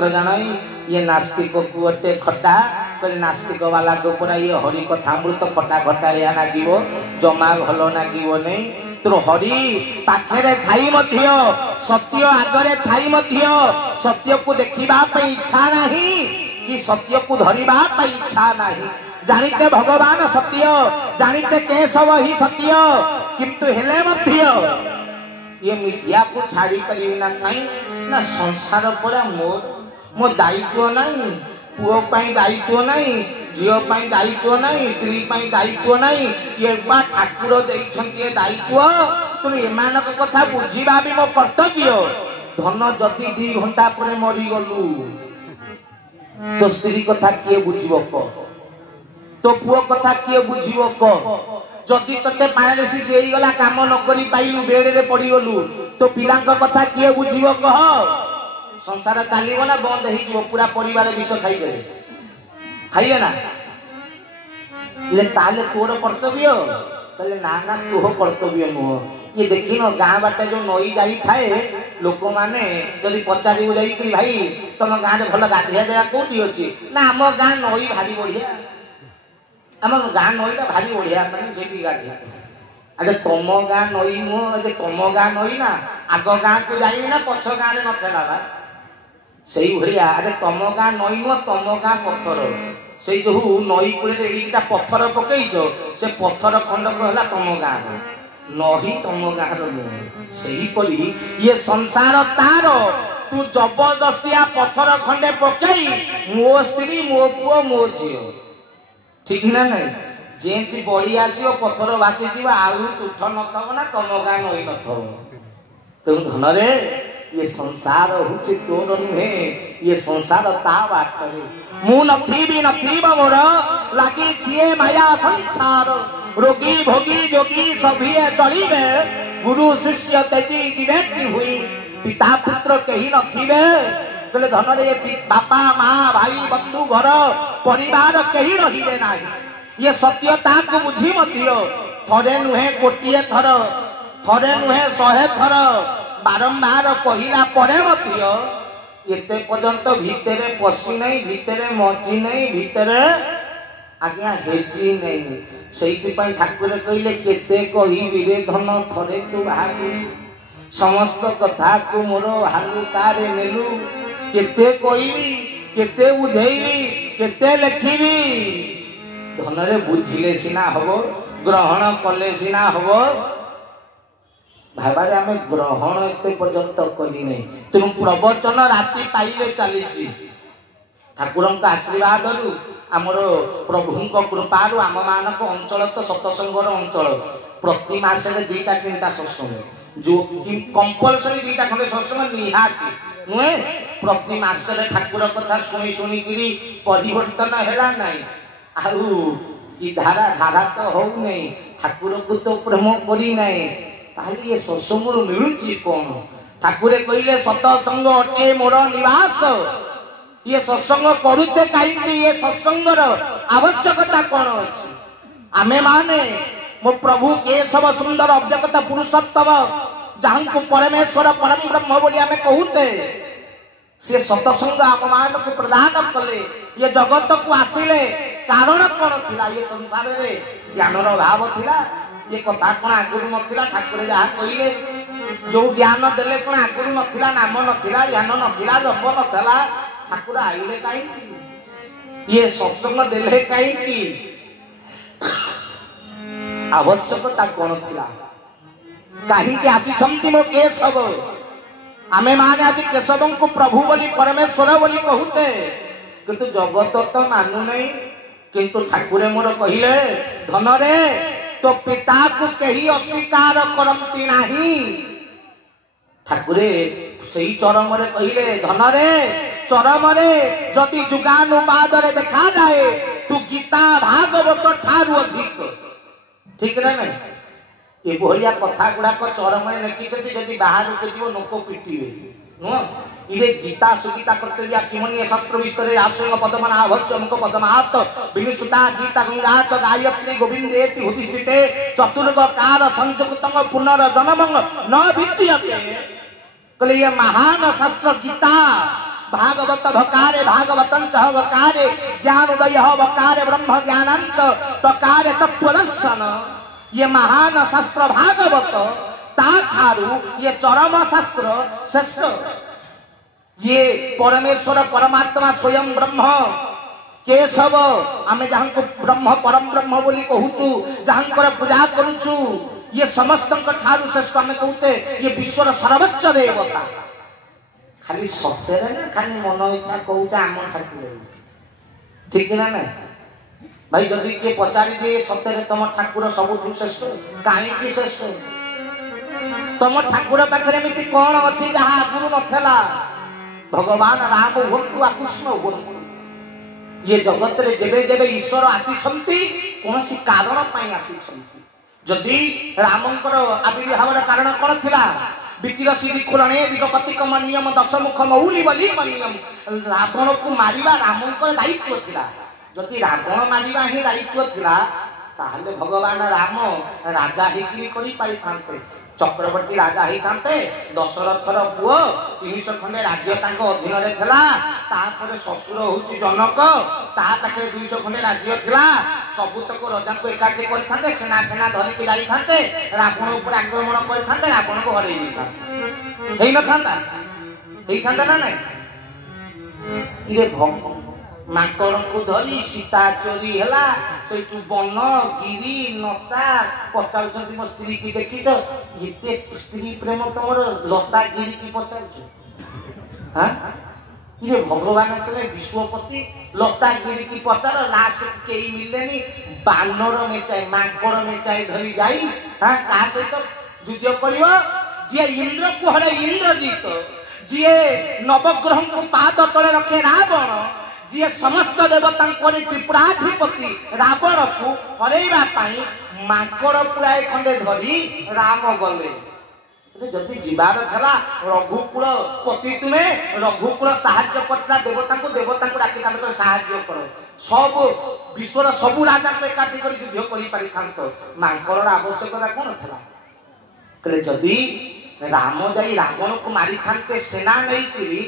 मात्र जान ये नास्तिक गोटे खटा कहले नास्तिक वाला को पूरा ये हरि कथा अमृत खटा खटा या नागिबो जमा भलो नागिबो नहीं तो हरि पाखरे थाई मध्य सत्य आगरे थाई मध्य सत्य को देखिबा पे इच्छा नहीं कि सत्य को धरिबा पे इच्छा नहीं जानिचे भगवान सत्य जानिचे केशव ही सत्य किंतु हेले मध्य ये मिथ्या को छाड़ी करी ना कहीं ना संसार पर मो दायित्व नहीं पुओ पाई दायित्व नहीं झील पाई दायित्व नहीं स्त्री पाई दायित्व नहीं ये बा ठाकुर देइछन्ती दायित्व तुम एमानक कथा बुझीबा भी मो कर्तव्य धन जति 2 घंटा पर मरी गलु तो स्त्री कथा किए बुझिबो क तो पुओ कथा किए बुझिबो क जदि तते पैरालिसिस हेई गला काम न करी पाइलु बेड रे पड़ी गलु तो पिलांक कथा किए बुझिबो कह संसार चलिबो ना बंद हेई जीवो पूरा परिवार विष खाइबे खाइले ना ले ताले तोर कर्तव्य कहले ना ना तोह कर्तव्य नुह ये देखिनो गाँ बाटे जो नई जाई थाए लोक माने जदि पचारि जाई कि भाई तुम गाँ रे भल गाधिया जगह कोठी अछि ना हम गाँ नई भारी बढ़िया आम गाँ नईटा भारी बढ़िया से गाधिया अरे तुम गाँ नई नुह अरे तुम गाँ नई ना आग गाँ को जाइए ना पछ गाँ रे नथेला बा से भैया अरे तुम गाँ नई नुह तुम गाँ पत्थर से जो नई कूल एटा पत्थर पकईच से पत्थर खंडक है तुम गाँव नही तुम गाँव नुह ये संसार तार तू जबरदस्तिया पत्थर खंडे पकई मो स्त्री मो पुओ मो झी ठीक ना नहीं जेमती बड़ी आसो पत्थर भासी आउ तुठ नथब ना तुम गाँ नई नथब तेणु धन रे ये संसार हूँ तोर नुहे ये संसार ता बाटरे मु नथीब मोर लगी छे माया संसार रोगी भोगी जोगी सभी चलिबे गुरु शिष्य तेजी जीवे की हुई पिता पुत्र कहीं नथिबे कहले धन रे बापा माँ भाई बंधु घर परिवार कहीं रहिबे नाही ये सत्यता को बुझी मतियो थरे नुहे गोटिए थर थरे नुहे 100 थर बारंबार कहला परे मतियो एते पर्यंत भितरे पशि नहीं भितरे मची नहीं भितरे आज्ञा हेजी नहीं सेइति पई ठाकुर कहले केते कहिबि रे धन थरे तू बाहर समस्त कथा को मोर हालु तारे नेलु केते कहिबि केते बुझेइबि केते लिखिबि धन रे बुझिले सिना हबो ग्रहण कले सिना हबो भाबारे आमे ग्रहण एते पर्यंत कली नहीं तेणु प्रवचन राति पाइले चली ठाकुरंक आशीर्वाद आमर प्रभुंक कृपारू आम मानक अंचल तो सत्संगर अंचल प्रति मासे 2-3 सत्संग जो कंपलसरी 2टा खंडे सत्संग निहाती नुहे प्रति मासे ठाकुर कथा शुणी शुणिकी परिवर्तन है ना आउ कि धारा धारा तो हो नहीं ठाकुर को तो प्रेम करी नहीं ताली ये सत्संग मिलुची कौन ठाकुरे कहले सत्संग अटे मोर निवास ये सत्संग करुचे कहीं ये सत्संगर आवश्यकता कौन अच्छी आमे माने मो प्रभु केशव सुंदर अव्यक्त पुरुषोत्तम जहां को परमेश्वर परम ब्रह्म बोली आमे कहूचे से सत्संग आम मान को प्रदान कले ये जगत को आसिले कारण कौन थिला ये संसार रे ज्ञानर अभाव थिला ये कथा कौन आगुरी नथिला ठाकुर जहाँ कहले जो ज्ञान देले कौन आगुरी नथिला नाम नथिला ज्ञान नथिला जप नथिला ठाकुर आइले कहीं ये सत्संग देले कहीं आवश्यकता कौन थिला कहीं आसी मो केशव आमे माने आदि केशव को प्रभु बोली परमेश्वर बोली कहूते किंतु जगत तो मानु नहीं किंतु ठाकुरे मोर कहले धन रे तो पिता को कहीं अस्वीकार करती नहीं ठाकुरे सही चरम रे कहले धन रे चरम रे जदि जुगानुवाद रे देखा जाए तू गीता भागवत ठारू अधिक ठीक ना नहीं ये भलिया कथा गुड़ाक चरम रे लिखिछथि जदि बाहर को जीव लोक पिटिबे नो इले गीता सुगीता कर्तव्य किमन्य शास्त्र विस्तरे आश्रय पद्मना अवश्य मुख पद्मात विनिसुता गीता गंगा च गायत्री गोविंदेति हुतिष्ठिते चतुर्ग कार संयुक्तंग पुनर्जन्मंग न विद्यते कहले ये महान शास्त्र गीता भागवत भकारे भागवतं च गकारे ज्ञानोदय वकारे ब्रह्म ज्ञानंच तकारे तत्वदर्शन। ये महान शास्त्र भागवत ताठारु ये चरम शास्त्र श्रेष्ठ। ये परमेश्वर परमात्मा स्वयं ब्रह्म केशव आमे जहां को ब्रह्म परम ब्रह्म बोली कहूचु जहां पूजा करूचु ये समस्त ठारू श्रेष्ठ आमे कहूचे ये विश्वर सर्वोच्च देवता। खाली सत्य ना खाली मन इच्छा कहूचे आम ठाकुर ठीक ना ना भाई जदि किए पचारि दिए सत्य तुम ठाकुर सबुठ श्रेष्ठ कहीं श्रेष्ठ तुम ठाकुर पाखे एमती कौन अच्छी जहाँ आगुरी नथला भगवान राम हुंतु कृष्ण हुंतु ये जगत रे जेबे जेबे ईश्वर आसी कौन सी कारण आसी जदि रामंकर आविर्भाव कारण कौन थिला विकिर सिद्धि खुलणे दिगपति कम नियम दशमुख मौली बलि नियम रावण को मारिबा रामंकर दायित्व थिला। जदि रावण मारिबा ही दायित्व थिला ताहले भगवान राम राजा हिकरी करी पाई थांते चक्रवर्ती राजा ही थांते दशरथर पुओ 300 खंडे राज्य तांको अधीन रे थिला तापर ससुर होची जनक ता पाखे 200 खंडे राज्य थिला सबुतक राजा को एकाठी करि थांते सेना सेना धरि के जाई थांते रावण ऊपर आक्रमण करि थांते रावण को हरै दी थांते हेई न थांता ना नै इरे भग माकड़ को धरी सीता चोरी है से बन गिरी नता पचार मो स्त्री की देखी तो ये स्त्री प्रेम तुम लता गिरी की पचार ये भगवान तुम विश्वपति लता गिरी की पचार लास्ट कई मिले बानर मेचाई माकड़ मेचाई धरी जाई हाँ क्या सहित युद्ध कर जी इंद्र को हरे इंद्रजीत जी नवग्रह को पाद तले रखे रावण जी समस्त देवता त्रिपुराधिपति रावण को हरैवा माकड़ पुराए खंडे धरी राम गले जदि जीवार था रघुकुल पति तुम्हें रघुकुल साहाय्य करता देवता को डाकी साहाय्य कर सब विश्वर सबू राजा को एकाठी कर युद्ध कर माकड़ आवश्यकता कौन था कहले जदि राम जाई रावण को मारी थांते सेना नहीं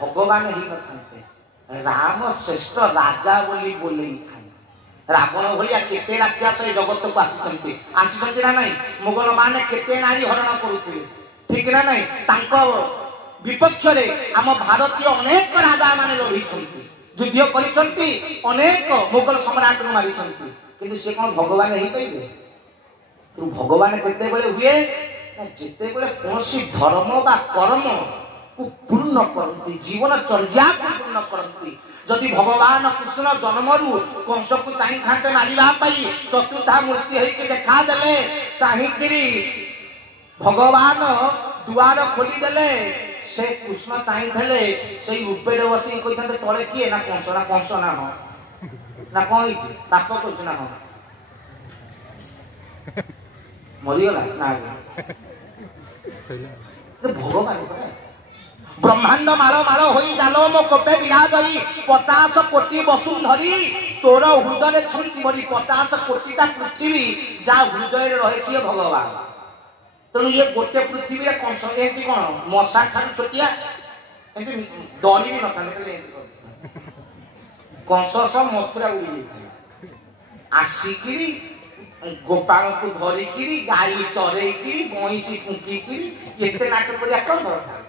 भगवान ही न थांते राम श्रेष्ठ राजा बोली बोले रावण भलिया केते राक्षस जगत को आसी ना नहीं मुगल माने केते नारी हरण करुथिले ठीक ना नहीं तांको विपक्ष रे आम भारतीय अनेक राजा माने लड़ी युद्ध करिसंती अनेक मुगल सम्राट को मारी किंतु से कौन भगवान ही कहिबे तू भगवान केते बेले हुए जिते बेले कोनसी धर्म बा कर्म को पूर्ण करती जीवन चर्या को पूर्ण करती जदि भगवान कृष्ण जन्मरू कंस को चाहि थांते मारिबा पाई चतुर्धा मूर्ति होइके देखा देले चाहिकिरी भगवान दुआर खोली देले से कृष्ण चाहि देले सेई ऊपर बसी कोइ थांते तळे किए ना कंस ना हो ना कोइ पाप कोइ ना हो मरियोला ना भगवान ब्रह्मांड माल माल होई जालो मो कोपे विराजई 50 कोटी वसुंधरी तोर हृदय छंती बरी 50 कोटीटा पृथ्वी जा हृदय रहे सी भगवान तेणु ये गोटे पृथ्वी रे कंस एंती कोन मशा ठान छोटिया एंती दली भी नथा कंस सब मथुरा उड़ी आसिकिरी गोपाल को धरिकी गाई चरेकी भैंसी फुंकी एते नाटक करिया कोन दरकार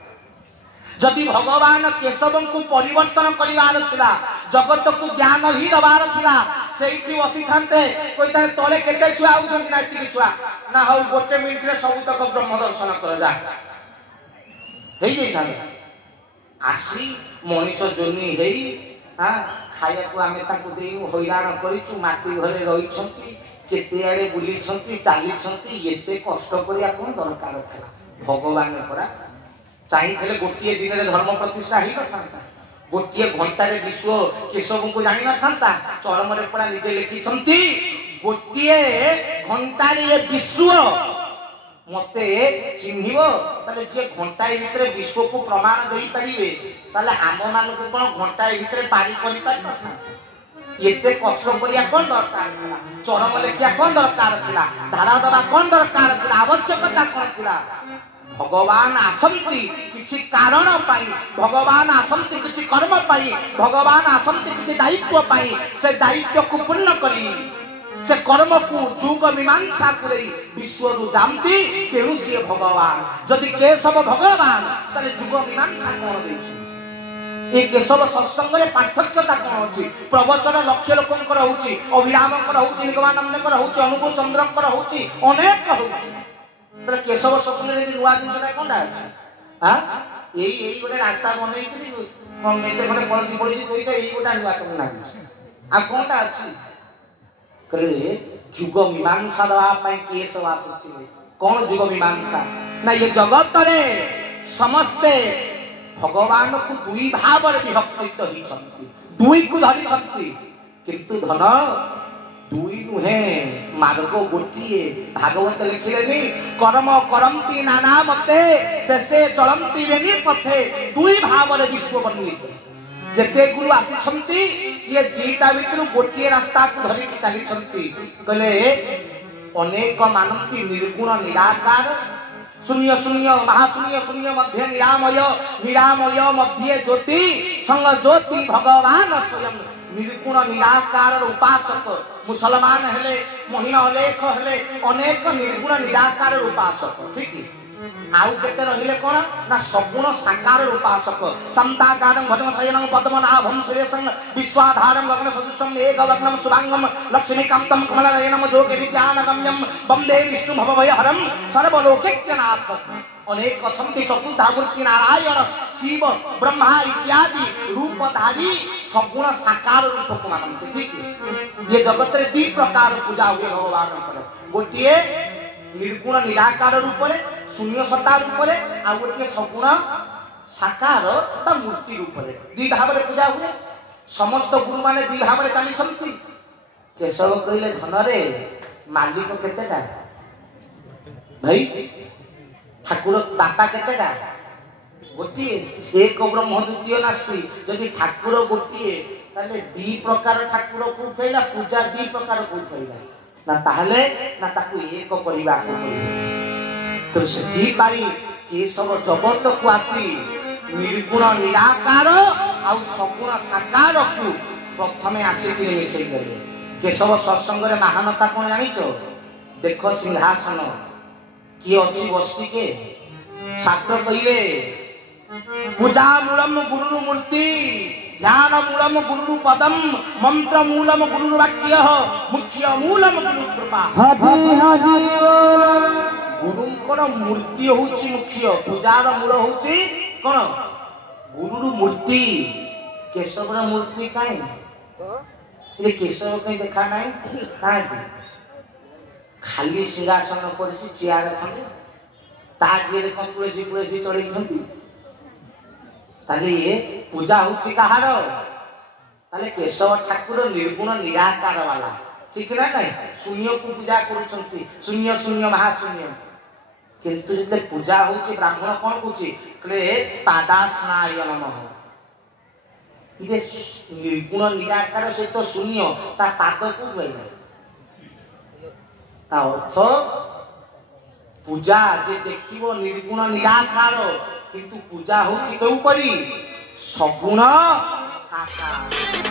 जदि भगवान केशव को परिवर्तन करिवार थिला जगत को ज्ञान ही दबार थिला सेठी बसी थांते कोई तारे तले केते छुआ आउछन ना एति छुआ ना हो गोटे मिनिट रे सब तक ब्रह्म दर्शन कर जा हेई जे थांते आसी मनीष जोनी हेई हां खाया को आमे ताकू देई होइराण करिचु माटी घरे रही छंती केते आड़े बुली छंती चाली छंती एते कष्ट करिया कोन दरकार था भगवान परा चाहिए गोटे दिन में धर्म प्रतिष्ठा ही न गोटे घंटार विश्व केशव को जानी न चरम पड़ा निजे लिखिं गोटे घंटार ये विश्व मत चिन्ह जी घंटाए भितर विश्व को प्रमाण दे पारे आम मान कौन घंटाए भितर पारी कर एते कष्ट करिया कौन दरकार चरम लेखिया कौन दरकार धारा दबा कौन दरकार आवश्यकता कौन थी भगवान आसंती कि किछि कारण पाई भगवान आसंती किछि कर्म पाई भगवान आसंती किछि दायित्व पाई से दायित्व को पूर्ण करी से कर्म को जुग मीमांसा करे विश्व रु जानती तेणु से भगवान जदि केशव भगवान ताले जुग मीमांसा कोन देछि ए केशव सत्संग रे पार्थक्यता कोन अछि प्रवचन लक्ष्य लोकंकर होछि अभिरामकर होछि निगमानंदकर होछि अनुकूल चंद्रकर होछि अनेक होछि तले केशव सत्संग रे नुवा जिनसटा कोनटा अछि हां एई गोटे रास्ता बनै करी कोन नेते कोन पळि पळि थोइ त एई गोटा नुवा कोन लागि आ कोनटा अछि करे जुग मीमांसा दवा पई केशव आसक्ति कोन जुग मीमांसा ना ये जगत रे समस्ते भगवान को दुई भाव विभक्त होती दुई को धरी किंतु धन दुई नुहे मार्ग गोटे भागवत लिखिले कर्म करंती नाना मते से चलंती बेनी पथे दुई भाव विश्व बनित जेते गुरु आसी ये दीटा भितर गोटे रास्ता को धरी चली कहले अनेक मानती निर्गुण निराकार शून्य शून्य महाशून्य शून्य मध्य निरामय निरामय मध्य ज्योति संग ज्योति भगवान स्वयं निर्गुण निराकार उपासक मुसलमान हेले महिला अलेख हेले अनेक निर्गुण निराकार उपासक ठीक आउ केते रहिले कोन ना सगुण साकार उपासक संताकारं भजनशयनं पद्मनाभं सुरेशं विश्वाधारं गगन सदृशं एकवर्णं शुभांगं लक्ष्मीकान्तं कमलनयनं जोगविद्यानगम्यं वन्दे विष्णु भवभयहरं सर्वलोकैक्यनाथ अनेक कथन्ति चतुर्धामूर्ति नारायण शिव ब्रह्मा इत्यादि रूपधारी सगुण साकार रूप को मानते ठीक ये जगत रे दी प्रकार पूजा हुए भगवान पर गोटिए निर्गुण निराकार रूप रे शून्य सत्ता रूप रे आ गोटिए सगुण साकार बा मूर्ति रूप रे दी भाव रे पूजा हुए समस्त गुरु माने दी भाव रे चली छथि केशव कहले धन रे मालिक केतेटा भाई ठाकुर बापा केतेटा गोटिए एक ब्रह्म द्वितीय नास्ति जदि ठाकुर गोटिए ताले दी प्रकार ठाकुर को फैला पूजा दी प्रकार को फैला ना ताहले ना ताकू एक परिवा को तो सेठी पारी के सब जगत को आसी निर्गुण निराकार आ सगुण साकार को प्रथमे आसी के मिसई करे केशव सत्संग रे महानता कोन जानिछो देखो सिंहासन की अछि वस्ती के शास्त्र कहिए पूजा मूलम गुरु मूर्ति ध्यान मूलम गुरु पदम मंत्र मूलम गुरु वाक्य मुख्य मूलम गुरु कृपा गुरुंकर मूर्ति होउची मुख्य पूजार मूल होउची कोन गुरु मूर्ति केशवर मूर्ति काई ये केशव कहीं देखा नहीं काई खाली सिंहासन पर चेयर खंडे तागे कौन तुलसी तुलसी चढ़ी ताले ये पूजा होची कहार ताले केशव ठाकुर निर्गुण निराकार वाला ठीक ना नहीं शून्य को पूजा करूछंती शून्य शून्य महाशून्य किंतु जते पूजा होची ब्राह्मण कोन कहूची कले पादास्नाय नमः ये निर्गुण निराकार से तो शून्य ता पाद को गइला ता अर्थ पूजा जे देखिबो निर्गुण निराकार किंतु पूजा होची केउ परी सगुण साकार।